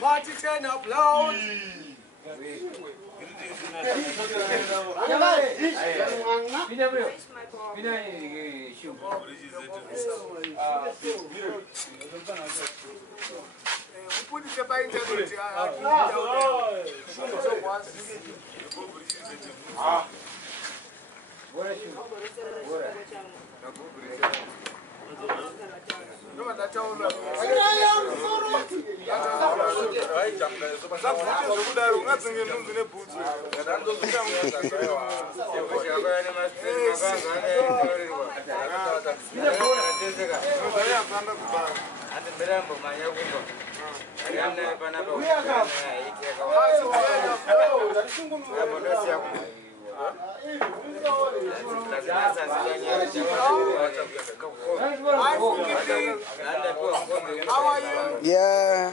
Party turn up loud. Put it by internet. How are you? Yeah.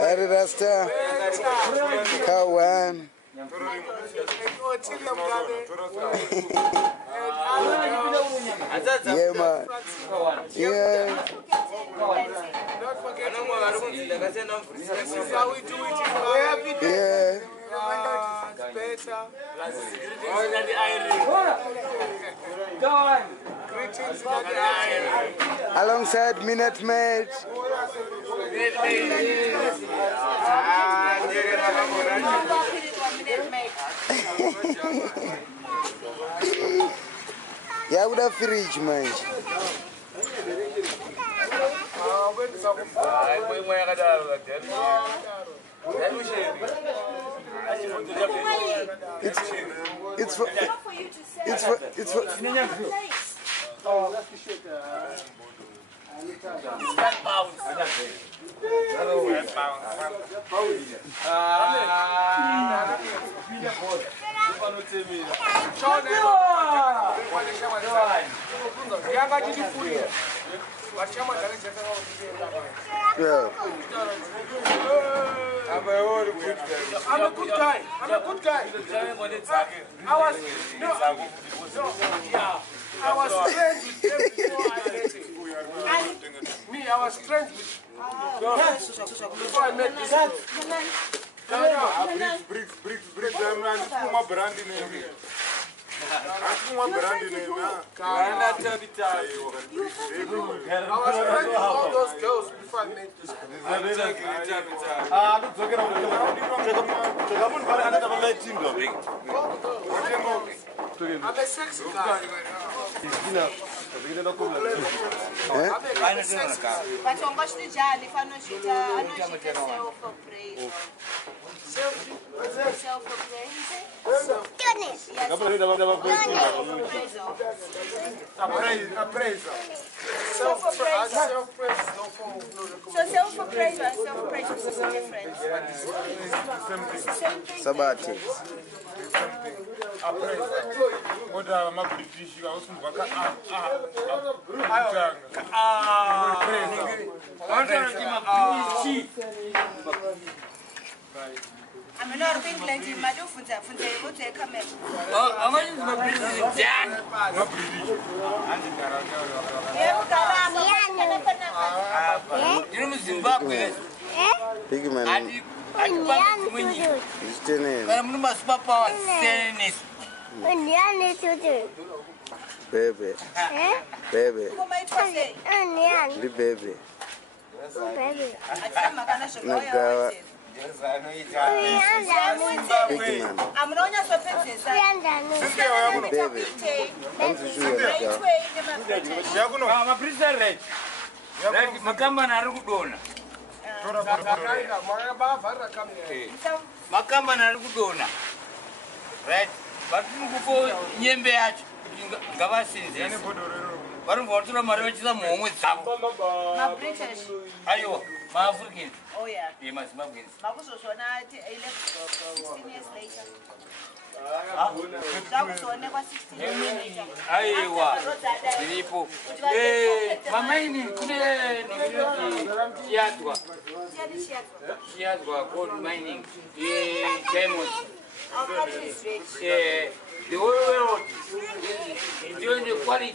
Ari Rasta. Kawan. Yeah, man. Yeah. This is how we do it. Yeah. It's better. Greetings, Alongside Minute Maid. Yeah, with a fridge, man. It's for Oh, that's the shit. yeah. I'm a good guy. I was friends with them before I met him. Me, I was friends with before I met this guy. I was friends with all those girls before I met this guy. I'm a sexy guy. I'm a sexy guy. But on watch the journey, if I know she Appraisal. So self-appraisal and self-appraisal is different. Sabati. What am I British? You also I'm not being like you, my for the go to a camera. I'm going to be Zimbabwe. Big man. He's still in. Baby. Baby. The baby. Nagawa. Big man. I'm not your princess. Baby. Come to show you. I'm a prisoner. Makamba na rukudona. Makamba na rukudona. Right? But muko nyembe yacho ngavasinze. Varumbotura mari vachisa muhomwe dzavo. My British. Aiwa, ma-African. Oh yeah. Yeah, ma-Zimbabweans. Makuzozvona ati 16 years later. Aiwa, ziripo. Mamaini kune Chiadwa gold mining. Diamonds. Our country is rich. The whole world is doing the quality.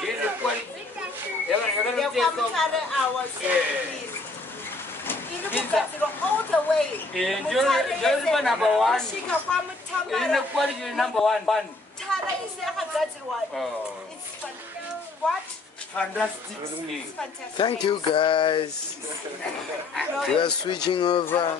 Here's the quality. They come to our please. yakagadzirwa all the way. Ndiyo number 1. Kusvika kwaMutambara. Ine quality number 1. Tara ise yakagadzirwa. It's fun. What? Fantastic. It's fantastic. Thank you guys. We are switching over.